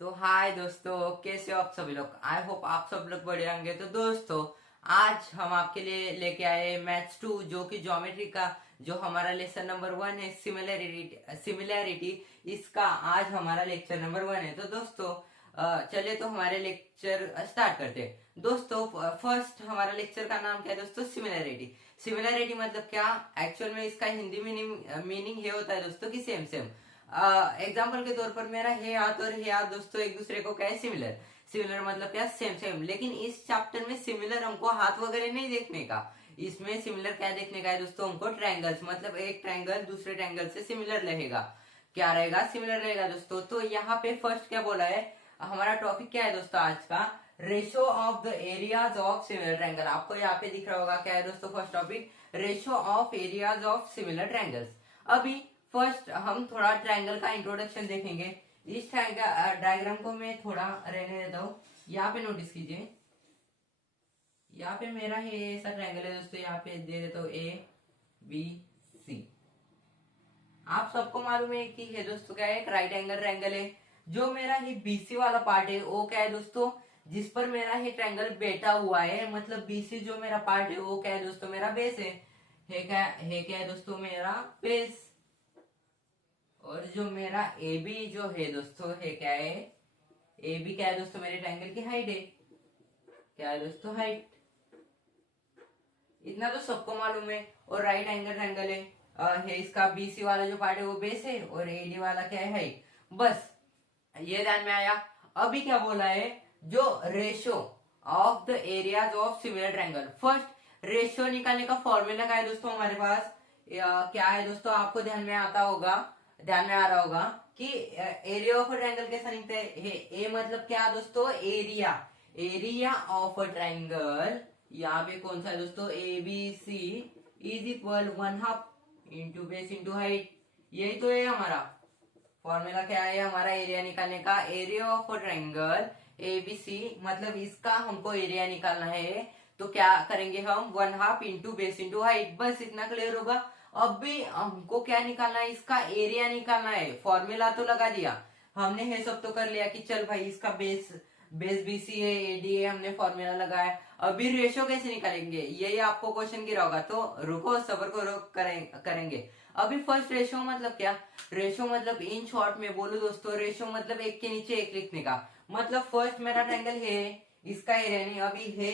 तो हाय दोस्तों, कैसे हो आप सभी लोग। आई होप आप सब लोग बढ़िया होंगे। तो दोस्तों, आज हम आपके लिए लेके आए मैथ्स 2, जो कि ज्योमेट्री का जो हमारा लेसन नंबर 1 है, सिमिलैरिटी। इसका आज हमारा लेक्चर नंबर 1 है। तो दोस्तों, चलिए तो हमारे लेक्चर स्टार्ट करते हैं। दोस्तों, फर्स्ट हमारा लेक्चर का नाम क्या है दोस्तों? सिमिलैरिटी। सिमिलैरिटी मतलब क्या? एक्चुअल में इसका हिंदी मीनिंग ये होता है दोस्तों कि सेम सेम। एग्जाम्पल के तौर पर मेरा हे हाथ और हे हाथ दोस्तों एक दूसरे को क्या है? सिमिलर। सिमिलर मतलब क्या? Same same. लेकिन इस चैप्टर में सिमिलर हमको हाथ वगैरह नहीं देखने का। इसमें सिमिलर क्या देखने का है दोस्तों? हमको ट्रायंगल्स, मतलब एक ट्रायंगल दूसरे ट्रायंगल से सिमिलर रहेगा। क्या रहेगा? सिमिलर रहेगा दोस्तों। तो यहाँ पे फर्स्ट क्या बोला है? हमारा टॉपिक क्या है दोस्तों आज का? Ratio of the areas of similar triangle. आपको यहाँ पे दिख रहा होगा क्या है दोस्तों first topic? Ratio of areas of similar triangles. अभी फर्स्ट हम थोड़ा ट्रायंगल का इंट्रोडक्शन देखेंगे। इस डायग्राम को मैं थोड़ा रहने देता हूँ। यहाँ पे नोटिस कीजिए, यहाँ पे मेरा ये ऐसा ट्रायंगल है दोस्तों। यहाँ पे दे देता हूँ ए बी सी। आप सबको मालूम है कि है दोस्तों क्या है? एक राइट एंगल ट्रायंगल है। जो मेरा ये बीसी वाला पार्ट है वो क्या है दोस्तों? जिस पर मेरा ये ट्रायंगल बैठा हुआ है, मतलब बीसी जो मेरा पार्ट है वो क्या है दोस्तों? मेरा बेस है। क्या है दोस्तों? मेरा बेस। और जो मेरा ए बी जो है दोस्तों, है क्या है? ए बी क्या है दोस्तों? मेरे ट्रायंगल की हाइट है। क्या है दोस्तों? हाइट। इतना तो सबको मालूम है। और राइट एंगल ट्रायंगल है इसका बीसी वाला जो पार्ट है वो बेस है, और एडी वाला क्या है? हाइट। बस ये ध्यान में आया। अभी क्या बोला है? जो ratio of the areas of similar triangle. First ratio निकालने का फॉर्मूला क्या है दोस्तों हमारे पास? क्या है दोस्तों? आपको ध्यान में आता होगा, ध्यान में आ रहा होगा कि एरिया ऑफ अ ट्रायंगल कैसा निकलता है? ए मतलब क्या दोस्तों? Area. Area of a triangle यहाँ पे कौन सा है दोस्तों? A B C is equal 1/2 into base into height. यही तो है हमारा फॉर्मूला। क्या है हमारा एरिया निकालने का? Area of a triangle ABC, मतलब इसका हमको एरिया निकालना है। तो क्या करेंगे हम? 1/2 इंटू बेस इंटू हाइट। बस इतना क्लियर होगा। अब भी हमको क्या निकालना है? इसका एरिया निकालना है। फॉर्मूला तो लगा दिया हमने, है सब तो कर लिया कि चल भाई इसका बेस बेस बीसी है, एडी है, हमने फॉर्मूला लगाया। अभी रेशो कैसे निकालेंगे? यही आपको क्वेश्चन गिरा होगा, तो रुको, सबर को रोक करेंगे। अभी फर्स्ट रेशो मतलब क्या? रेशो मतलब इन शॉर्ट में बोलूं दोस्तों, रेशो मतलब एक के नीचे एक लिखने का। मतलब फर्स्ट मेरा ट्रायंगल है, इसका एरिया नहीं, अभी है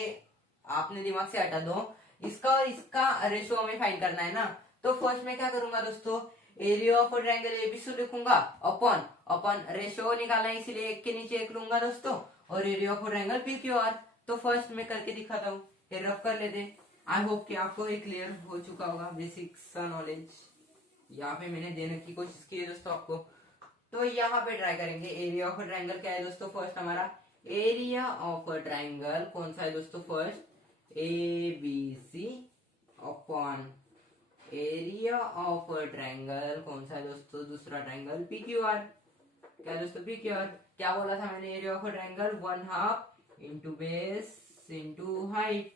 आपने दिमाग से हटा दो। इसका और इसका रेशो हमें फाइंड करना है ना। तो फर्स्ट में क्या करूंगा दोस्तों? एरिया ऑफ ट्रायंगल एबीसी लिखूंगा, अपॉन अपॉन रेशो निकालना है इसीलिए एक के नीचे एक लूंगा दोस्तों, और area of triangle P Q R. तो फर्स्ट में करके दिखाता हूँ, ये रफ कर लेते। आई होप कि आपको ये क्लियर हो चुका होगा, बेसिक सा नॉलेज यहाँ पे मैंने देने की कोशिश की है दोस्तों आपको। तो यहाँ पे ट्राई करेंगे। एरिया ऑफ अ ट्रायंगल क्या है दोस्तों? फर्स्ट हमारा एरिया ऑफ अ ट्रायंगल कौन सा है दोस्तों? First A B C upon area of a triangle कौन सा है दोस्तों? दूसरा ट्रायंगल पी क्यू आर। क्या है दोस्तों? P Q R. क्या बोला था मैंने? Area of a triangle 1/2 into base into height.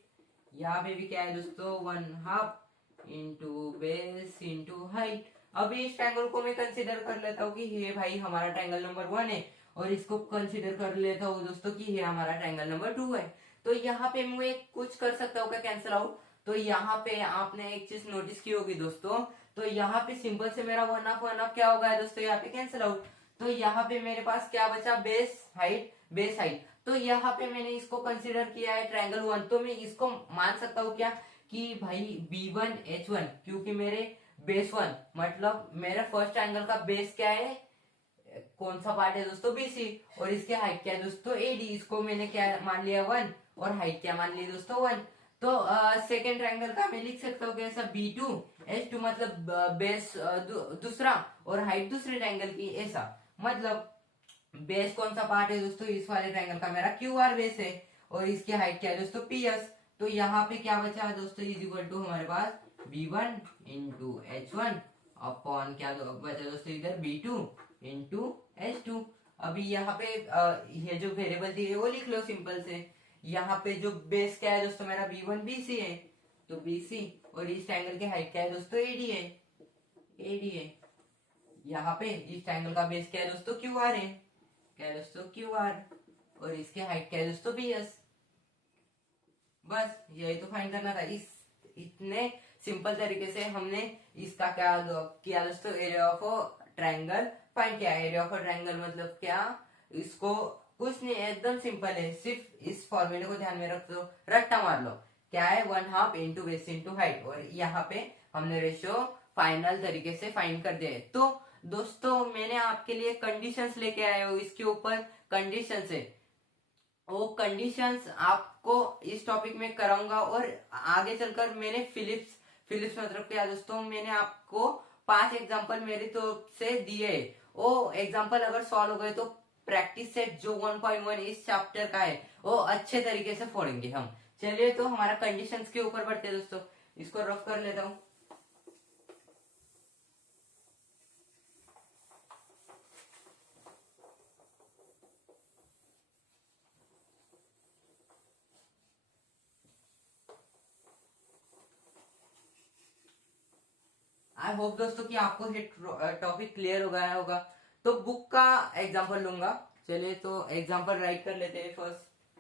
यहाँ पे भी क्या है दोस्तों? 1/2 इंटू बेस इंटू हाइट। अभी इस ट्रायंगल को मैं कंसीडर कर लेता हूँ कि ये भाई हमारा ट्रायंगल नंबर 1 है, और इसको कंसीडर कर लेता हूँ दोस्तों कि ये हमारा ट्रायंगल नंबर 2 है। तो यहाँ पे मैं कुछ कर सकता हूँ क्या? Cancel out. तो यहाँ पे आपने एक चीज नोटिस की होगी दोस्तों, तो यहाँ पे सिंपल से मेरा 1/2 क्या होगा दोस्तों? यहाँ पे कैंसिल आउट। तो यहाँ पे मेरे पास क्या बचा? Base height, base height. तो यहाँ पे मैंने इसको कंसीडर किया है ट्रायंगल 1, तो मैं इसको मान सकता हूँ क्या कि भाई B1H1, क्योंकि मेरे बेस 1 मतलब मेरे फर्स्ट एंगल का बेस क्या है? कौन सा पार्ट है दोस्तों? बीसी। और इसके हाइट क्या है दोस्तों? एडी। इसको मैंने क्या मान लिया? 1। और हाइट क्या मान ली दोस्तों? 1। तो सेकेंड ट्रायंगल का मैं लिख सकता हूँ कैसा? B2H2, मतलब बेस दूसरा और हाइट दूसरे ट्रायंगल की, ऐसा। मतलब बेस कौन सा पार्ट है दोस्तों? इस वाले ट्रायंगल का मेरा क्यू आर बेस है, और इसकी हाइट क्या है दोस्तों? पीएस। तो यहाँ पे क्या बचा है दोस्तों? इज इक्वल टू हमारे पास B1 इंटू H1 अपॉन क्या बचा दोस्तों? इधर B2 इंटू H2। अभी यहाँ पे ये जो वेरिएबल दी है वो लिख लो सिंपल से। यहाँ पे जो बेस क्या है दोस्तों? मेरा B1 BC है, तो BC। और इस ट्रायंगल की हाइट क्या है दोस्तों? AD है, AD है। यहाँ पे इस ट्रायंगल का बेस क्या है दोस्तों? क्यू आर है, क्या है दोस्तों क्यू आर, और इसकी हाइट क्या है दोस्तों बी एस। बस यही तो फाइंड करना था। इस इतने सिंपल तरीके से हमने इसका क्या किया दोस्तों, एरिया ऑफ ट्रायंगल फाइंड किया। एरिया ऑफ ट्रायंगल मतलब क्या, इसको कुछ नहीं, एकदम सिंपल है, सिर्फ इस फॉर्मूले को ध्यान में रख दो, रट्टा मार लो। क्या है, 1/2 इंटू बेस इंटू हाइट, और यहाँ पे हमने रेशियो फाइनल तरीके से फाइंड कर दिया है। तो दोस्तों मैंने आपके लिए कंडीशंस लेके आया हूँ, इसके ऊपर कंडीशंस है, वो कंडीशंस आपको इस टॉपिक में कराऊंगा। और आगे चलकर मैंने फिलिप्स फिलिप्स मतलब क्या दोस्तों, मैंने आपको 5 एग्जांपल मेरी तरफ से दिए। वो एग्जांपल अगर सॉल्व हो गए तो प्रैक्टिस सेट जो 1.1 इस चैप्टर का है वो अच्छे तरीके से फोड़ेंगे हम। चलिए तो हमारा कंडीशंस के ऊपर बढ़ते हैं दोस्तों, इसको रफ कर लेता हूं। आई होप दोस्तों कि आपको ये टॉपिक क्लियर हो गया होगा। तो बुक का एग्जांपल लूंगा। चलिए तो एग्जांपल राइट कर लेते हैं। फर्स्ट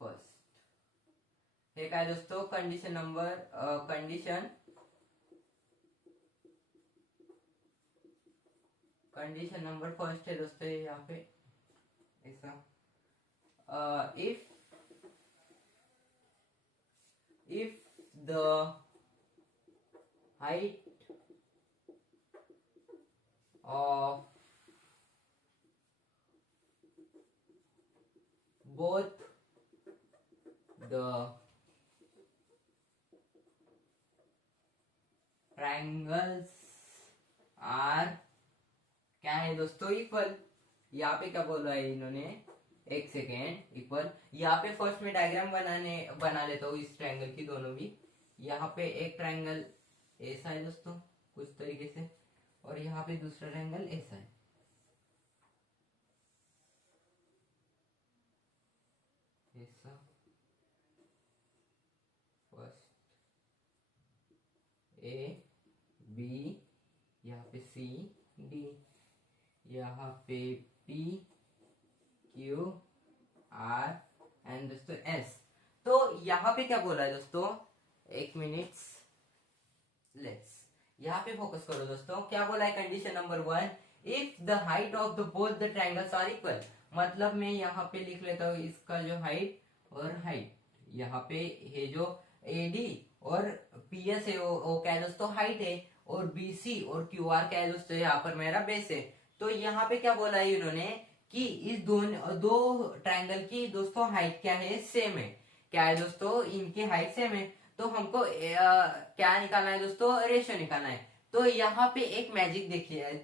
फर्स्ट एक है दोस्तों condition number condition number first है दोस्तों यहाँ पे ऐसा, if the height of both the triangles are, क्या है दोस्तों, इक्वल। यहाँ पे क्या बोल रहा है इन्होंने, एक सेकेंड, इक्वल। यहाँ पे फर्स्ट में डायग्राम बना लेता हूँ इस ट्रायंगल की दोनों भी। यहाँ पे एक ट्रायंगल ऐसा है दोस्तों कुछ तरीके से, और यहाँ पे दूसरा ट्रायंगल ऐसा है। ऐसा फर्स्ट ए बी, यहाँ पे सी डी, यहाँ पे पी क्यू आर एंड दोस्तों एस। तो यहाँ पे क्या बोला है दोस्तों, एक मिनट, लेट्स यहाँ पे फोकस करो दोस्तों। क्या बोला है condition number 1, if the height of the both the triangles are equal. मतलब मैं यहाँ पे लिख लेता हूँ इसका जो हाइट और हाइट, यहाँ पे ये जो एडी और पीएस है वो क्या है दोस्तों हाइट है, और बीसी और क्यूआर क्या है दोस्तों यहाँ पर मेरा बेस है। तो यहाँ पे क्या बोला है इन्होंने कि इस दो ट्रायंगल की दोस्तों हाइट क्या है, सेम है। क्या है दोस्तों, इनकी हाइट सेम है। तो हमको क्या निकालना है दोस्तों, रेशियो निकालना है। तो यहाँ पे एक मैजिक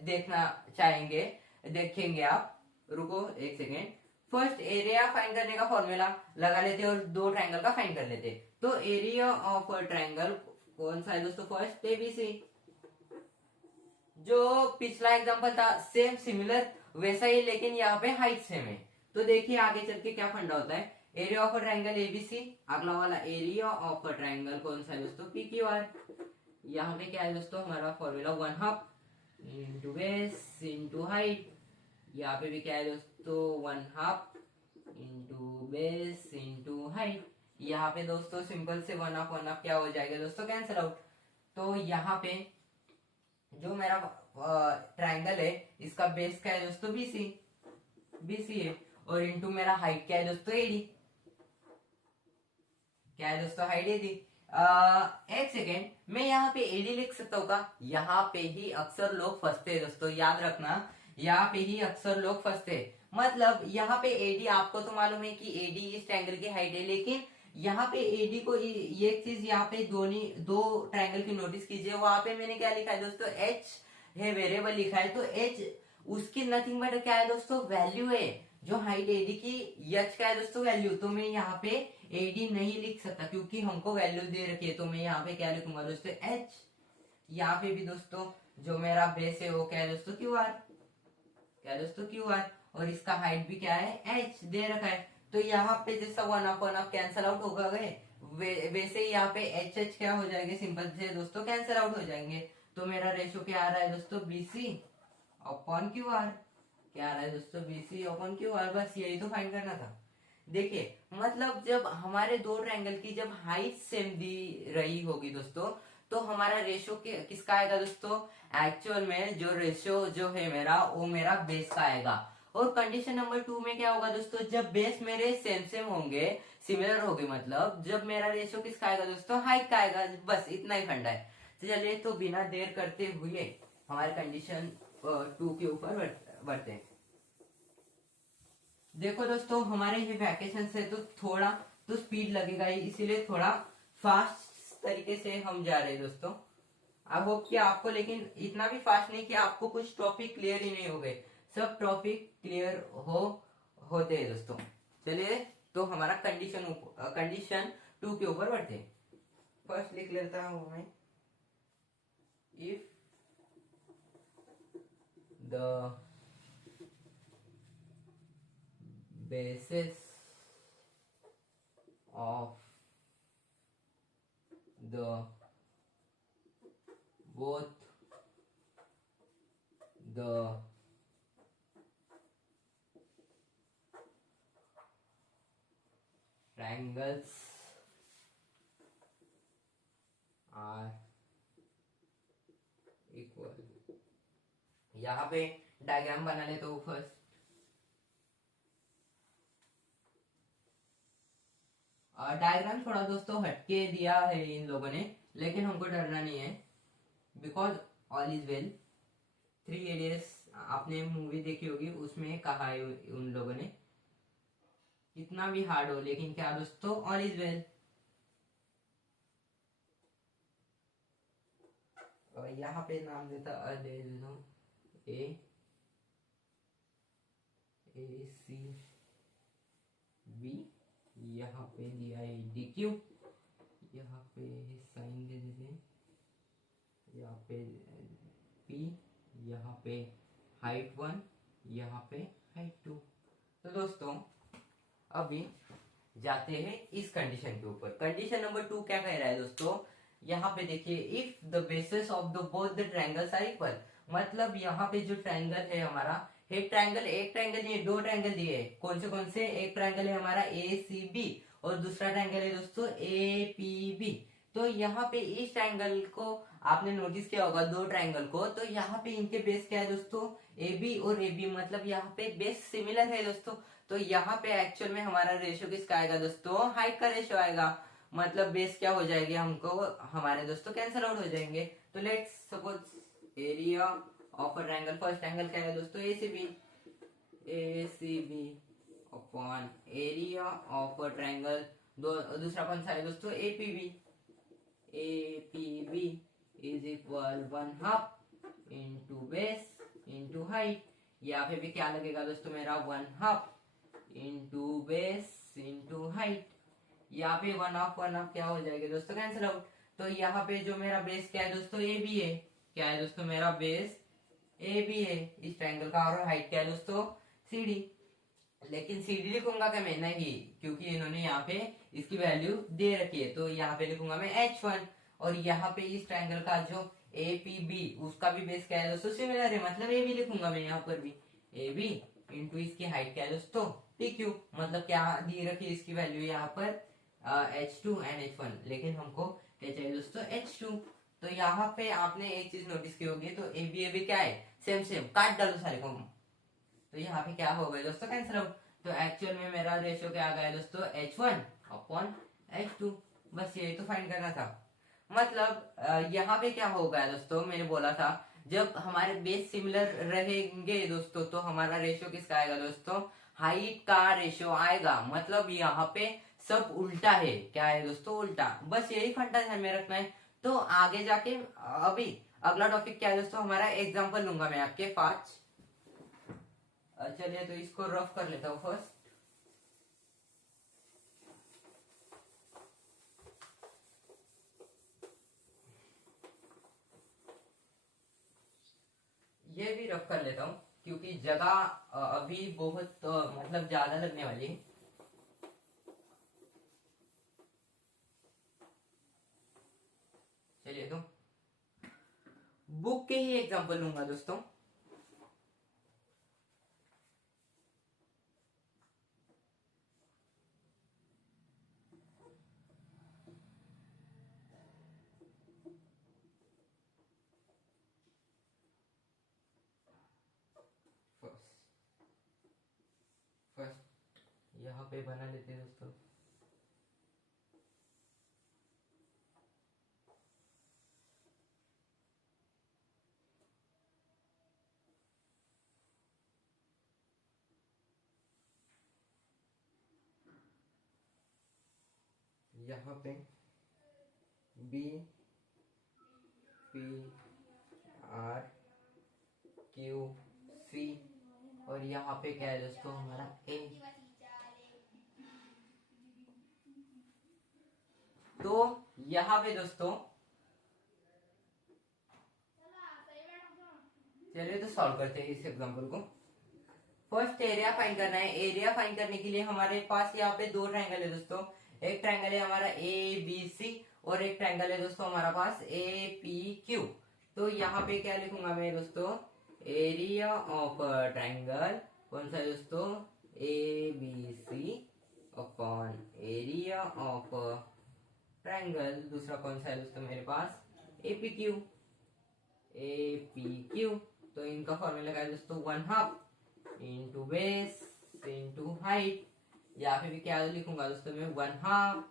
देखना चाहेंगे, देखेंगे आप, रुको एक सेकेंड। फर्स्ट एरिया फाइंड करने का फॉर्मूला लगा लेते और दो ट्रायंगल का फाइंड कर लेते। तो एरिया ऑफ ट्रायंगल कौन सा है दोस्तों, फर्स्ट एबीसी। जो पिछला एग्जांपल था सेम सिमिलर वैसा ही, लेकिन यहाँ पे हाइट सेम है। तो देखिए आगे चल के क्या फंडा होता है। Area of a triangle ABC, अगला वाला एरिया ऑफ अ ट्रायंगल कौन सा है दोस्तों, पी क्यू आर। यहाँ पे क्या है दोस्तों हमारा formula 1/2 into base into height. यहाँ पे भी क्या है दोस्तों 1/2 इंटू बेस इंटू हाइट। यहाँ पे दोस्तों सिंपल से 1/2 क्या हो जाएगा दोस्तों, कैंसिल आउट। तो यहाँ पे जो मेरा ट्रायंगल है इसका बेस क्या है दोस्तों, बीसी है, और इंटू मेरा हाइट क्या है दोस्तों, एडी। क्या है दोस्तों, हाइट एडी। एक सेकेंड, मैं यहाँ पे एडी लिख सकता हूँ का, यहाँ पे ही अक्सर लोग फंसते हैं दोस्तों, याद रखना, यहाँ पे ही अक्सर लोग फंसते हैं। मतलब यहाँ पे एडी, आपको तो मालूम है कि एडी इस ट्रायंगल की हाइट है, लेकिन यहाँ पे एडी को ये चीज यहाँ पे दो ट्रायंगल की नोटिस कीजिए। वहां पे मैंने क्या लिखा है दोस्तों, एच है, वेरिएबल लिखा है। तो एच उसकी नथिंग बट क्या है दोस्तों, वैल्यू है। जो हाइट एडी की एच क्या है दोस्तों, वैल्यू। तो मैं यहाँ पे एडी नहीं लिख सकता क्योंकि हमको वैल्यू दे रखी है। तो मैं यहाँ पे क्या लिखूंगा दोस्तों, एच। यहाँ पे भी दोस्तों जो मेरा बेस है वो क्या है दोस्तों, क्यू आर। क्या है दोस्तों, क्यू आर, और इसका हाइट भी क्या है, एच दे रखा है। तो यहाँ पे जैसा 1/2 कैंसिल आउट हो गए, वैसे ही यहाँ पे एच एच क्या हो जाएंगे, सिंपल से दोस्तों कैंसिल आउट हो जाएंगे। तो मेरा रेशो क्या आ रहा है दोस्तों, बीसी अपॉन क्यू आर। क्या आ रहा है दोस्तों, BC अपन क्यू आर, बस यही तो फाइंड करना था। देखिए मतलब जब हमारे दो ट्रायंगल की जब हाइट सेम दी रही होगी दोस्तों, तो हमारा रेशो किसका आएगा दोस्तों, एक्चुअल में जो रेशो जो है मेरा वो मेरा बेस का आएगा। और कंडीशन नंबर 2 में क्या होगा दोस्तों, जब बेस मेरे सेम सेम होंगे, सिमिलर होंगे, मतलब जब मेरा रेशो किसका आएगा दोस्तों, हाइट का आएगा। बस इतना ही फंडा है। तो चलिए तो बिना देर करते हुए हमारे कंडीशन 2 के ऊपर बढ़ते हैं। देखो दोस्तों हमारे ये वैकेशन से तो थोड़ा तो स्पीड लगेगा ही, इसीलिए थोड़ा फास्ट तरीके से हम जा रहे हैं दोस्तों। आई होप कि आपको, लेकिन इतना भी फास्ट नहीं कि आपको कुछ टॉपिक क्लियर ही नहीं हो गए, सब टॉपिक क्लियर होते हैं दोस्तों। चलिए तो हमारा कंडीशन 2 के ऊपर बढ़ते हैं। फर्स्ट लिख लेता हूं मैं, if the basis of the both the triangles are equal। यहाँ पे डायग्राम बना ले तो फर्स्ट, डायग्राम थोड़ा दोस्तों हटके दिया है इन लोगों ने, लेकिन हमको डरना नहीं है, because all is well. 3 idiots आपने मूवी देखी होगी, उसमें कहा है उन लोगों ने, कितना भी हार्ड हो लेकिन क्या दोस्तों, ऑल इज वेल। यहाँ पे नाम देता दे देता हूँ, A C B, यहाँ पे दिया है DQ, यहाँ पे साइन दे देते हैं, यहाँ पे P, यहाँ पे हाइट 1, यहाँ पे हाइट 2। तो दोस्तों अभी जाते हैं इस कंडीशन के ऊपर। कंडीशन नंबर 2 क्या कह रहा है दोस्तों, यहाँ पे देखिए, if the bases of the both the triangles are equal, मतलब यहाँ पे जो ट्रायंगल है हमारा, एक ट्रायंगल नहीं, 2 ट्रायंगल दिए हैं। कौन से एक ट्रायंगल है हमारा ACB, और दूसरा ट्रायंगल है दोस्तों APB। तो यहाँ पे इस ट्रायंगल को आपने नोटिस किया होगा, 2 ट्रायंगल को, तो यहाँ पे इनके बेस क्या है दोस्तों, AB और AB, मतलब यहाँ पे बेस सिमिलर है दोस्तों। तो यहाँ पे एक्चुअल में हमारा रेशियो किसका आएगा दोस्तों, हाइट का रेशियो आएगा, मतलब बेस क्या हो जाएगी, हमको हमारे दोस्तों कैंसिल आउट हो जाएंगे। तो let's suppose area of a triangle, first triangle क्या है दोस्तों, ACB upon area of a triangle, दूसरा कौन सा है दोस्तों, APB is equal 1/2 into base into height. यहाँ पे भी क्या लगेगा दोस्तों मेरा, 1/2 इंटू बेस इंटू हाइट। यहाँ पे 1/2 क्या हो जाएगा दोस्तों, कैंसिल आउट। तो यहाँ पे जो मेरा बेस क्या है दोस्तों, AB है। क्या है दोस्तों, मेरा बेस AB है इस ट्रायंगल का, और हाइट क्या है दोस्तों, CD। लेकिन CD लिखूंगा क्या मैं, नहीं, क्योंकि इन्होंने यहाँ पे इसकी वैल्यू दे रखी है, तो यहाँ पे लिखूंगा मैं H1। और यहाँ पे इस ट्रायंगल का जो APB, उसका भी बेस क्या है दोस्तों, सिमिलर है, मतलब AB लिखूंगा मैं यहाँ पर भी, AB इंटू इसकी हाइट क्या है दोस्तों, PQ, मतलब क्या दी रखी है इसकी वैल्यू यहाँ पर H2 एंड H1, लेकिन हमको क्या चाहिए दोस्तों, H2। तो यहाँ पे आपने एक चीज नोटिस की होगी, तो AB क्या है, सेम सेम, काट डालो सारे को। तो यहाँ पे क्या हो गया दोस्तों, कैंसिल आउट। तो एक्चुअल में मेरा रेशियो क्या आ गया दोस्तों, H1 अपॉन H2। बस यही तो फाइंड करना था। मतलब यहाँ पे क्या हो गया दोस्तों, मैंने बोला था जब हमारे बेस सिमिलर रहेंगे दोस्तों, तो हमारा रेशियो किसका आएगा दोस्तों, हाइट का रेशियो आएगा। मतलब यहाँ पे सब उल्टा है, क्या है दोस्तों, उल्टा। बस यही फंडा ध्यान में रखना है। तो आगे जाके अभी अगला टॉपिक क्या है दोस्तों, हमारा एग्जाम्पल लूंगा मैं आपके 5। चलिए तो इसको रफ कर लेता हूँ फर्स्ट। ये भी रफ कर लेता हूँ, क्योंकि जगह अभी बहुत मतलब ज्यादा लगने वाली है। चलिए तो बुक के ही एग्जांपल लूंगा दोस्तों। यहाँ पे बना लेते हैं दोस्तों। यहाँ पे B P R Q C और यहाँ पे क्या है दोस्तों हमारा ए। तो यहाँ पे दोस्तों चलिए तो सॉल्व करते हैं इस एग्जांपल को। फर्स्ट एरिया फाइंड करना है। एरिया फाइंड करने के लिए हमारे पास यहाँ पे दो ट्रायंगल है दोस्तों। एक ट्रायंगल है हमारा ए बी सी और एक ट्रायंगल है दोस्तों हमारा पास ए पी क्यू। तो यहाँ पे क्या लिखूंगा मैं दोस्तों, एरिया ऑफ ट्रायंगल कौन सा है दोस्तों, A B C upon area of triangle दूसरा कौन सा है दोस्तों मेरे पास, A P Q. A P Q तो इनका फॉर्मूला क्या है दोस्तों, 1/2 इंटू बेस इंटू हाइट। यहाँ पे भी क्या लिखूंगा दोस्तों मैं, 1/2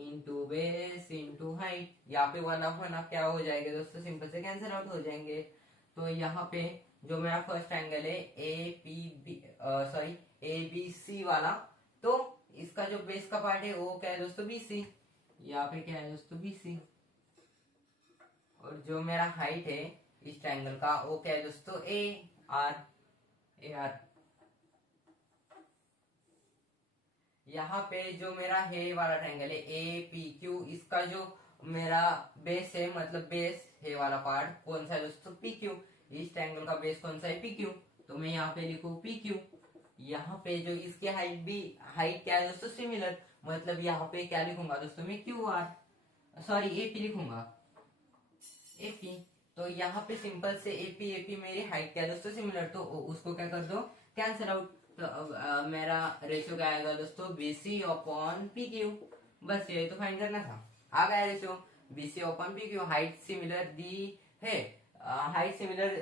इंटू बेस इंटू हाइट। यहाँ पे 1/2 क्या हो जाएगा दोस्तों, सिंपल से कैंसिल आउट हो जाएंगे। तो यहाँ पे जो मेरा फर्स्ट एंगल है ए बी सी वाला, तो इसका जो बेस का पार्ट है वो क्या है दोस्तों, बी सी। यहाँ पे क्या है दोस्तों, बी सी। और जो मेरा हाइट है इस ट्रायंगल का वो क्या है दोस्तों, ए आर। यहाँ पे जो मेरा है वाला ट्रायंगल है ए पी क्यू, इसका जो मेरा बेस है मतलब बेस है वाला पार्ट कौन सा है दोस्तों, पी क्यू। इस ट्रायंगल का बेस कौन सा है, पी क्यू। तो मैं यहाँ पे लिखू पी क्यू। यहाँ पे जो इसके हाइट क्या है दोस्तों, सिमिलर। मतलब यहाँ पे क्या लिखूंगा दोस्तों मैं, Q R, sorry A P लिखूंगा, ए पी। तो यहाँ पे सिंपल से ए पी मेरी हाइट क्या है दोस्तों, सिमिलर। तो उसको क्या कर दो, कैंसिल आउट। तो अब मेरा रेशियो क्या आएगा दोस्तों, बीसी अपॉन पी क्यू। बस यही तो फाइंड करना था, आ गया ratio BC upon P Q. Height similar दी है, हाइट सिमिलर,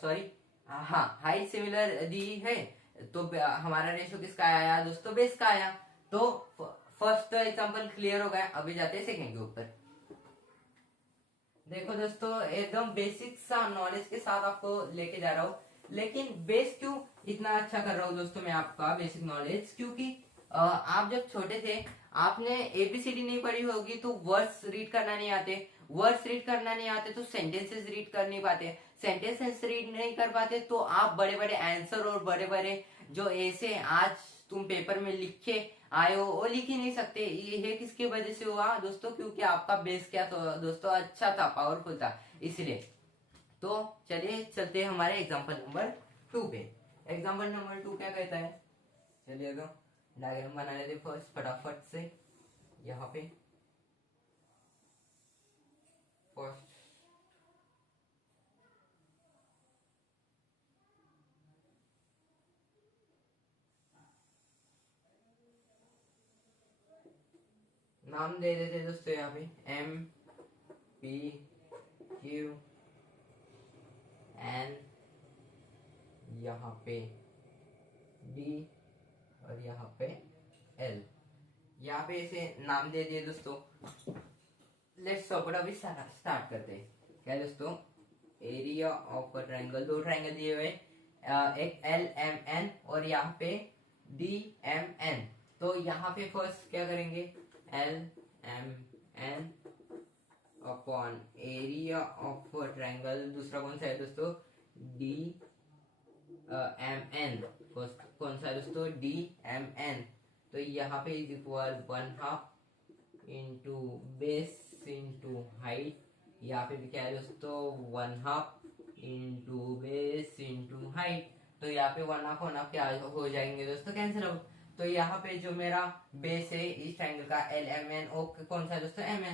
सॉरी हाँ हाइट सिमिलर दी है। तो हमारा रेशियो किसका आया दोस्तों, बेस का आया। तो फर्स्ट एग्जांपल क्लियर हो गया। अभी जाते हैं सेकंड के ऊपर। देखो दोस्तों एकदम बेसिक सा नॉलेज के साथ आपको लेके जा रहा हूँ, लेकिन बेस क्यों इतना अच्छा कर रहा हूँ दोस्तों मैं आपका बेसिक नॉलेज, क्योंकि आप जब छोटे थे आपने एबीसीडी नहीं पढ़ी होगी तो वर्ड्स रीड करना नहीं आते, वर्ड्स रीड करना नहीं आते तो सेंटेंसेस रीड कर नहीं पाते, सेंटेंसेस रीड नहीं कर पाते तो आप बड़े बड़े आंसर और बड़े बड़े जो ऐसे आज तुम पेपर में लिखे आए हो वो लिख ही नहीं सकते। ये किसकी वजह से हुआ दोस्तों, क्योंकि आपका बेस क्या था दोस्तों, अच्छा था, पावरफुल था, इसलिए। तो चलिए चलते हैं हमारे एग्जांपल नंबर 2 पे। एग्जांपल नंबर 2 क्या कहता है, चलिए तो डायग्राम बना लेते फर्स्ट फटाफट से। यहाँ पे फर्स्ट नाम दे देते दोस्तों यहाँ पे एम पी क्यू एन, यहाँ पे डी और यहाँ पे एल। यहाँ पे ऐसे नाम दे दिए दोस्तों। लेट्स सॉर्ट अभी स्टार्ट करते हैं। क्या दोस्तों, एरिया ऑफ ट्रायंगल, दो ट्रायंगल दिए हुए, एक एल एम एन और यहाँ पे डी एम एन। तो यहाँ पे फर्स्ट क्या करेंगे, L M N upon area of triangle दूसरा कौन सा है दोस्तों, डी एम एन, कौन सा है दोस्तों, डी एम एन। तो यहाँ पे is equal 1/2 into base into height. यहाँ पे भी क्या है दोस्तों, 1/2 इंटू बेस इंटू हाइट। तो यहाँ पे 1/2 क्या हो जाएंगे दोस्तों, कैंसिल आउट। तो यहाँ पे जो मेरा बेस है इस ट्रायंगल का एल एम एन, और कौन सा है दोस्तों, एम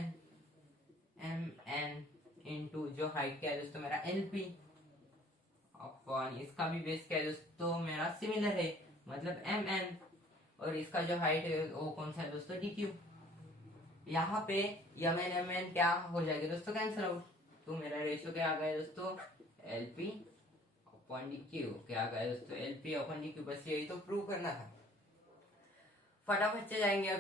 एन इंटू जो हाइट क्या है दोस्तों मेरा एल पी अपॉन इसका भी बेस क्या है दोस्तों मेरा सिमिलर है मतलब एम एन, और इसका जो हाइट है वो कौन सा है दोस्तों, डी क्यू। यहाँ पे एम एन क्या हो जाएगा दोस्तों, कैंसिल आउट। तो मेरा रेशियो क्या आ गया दोस्तों, L P upon D Q. क्या आ गया दोस्तों, L P upon D Q. बस यही तो प्रूव करना था। फटाफट से जाएंगे अभी।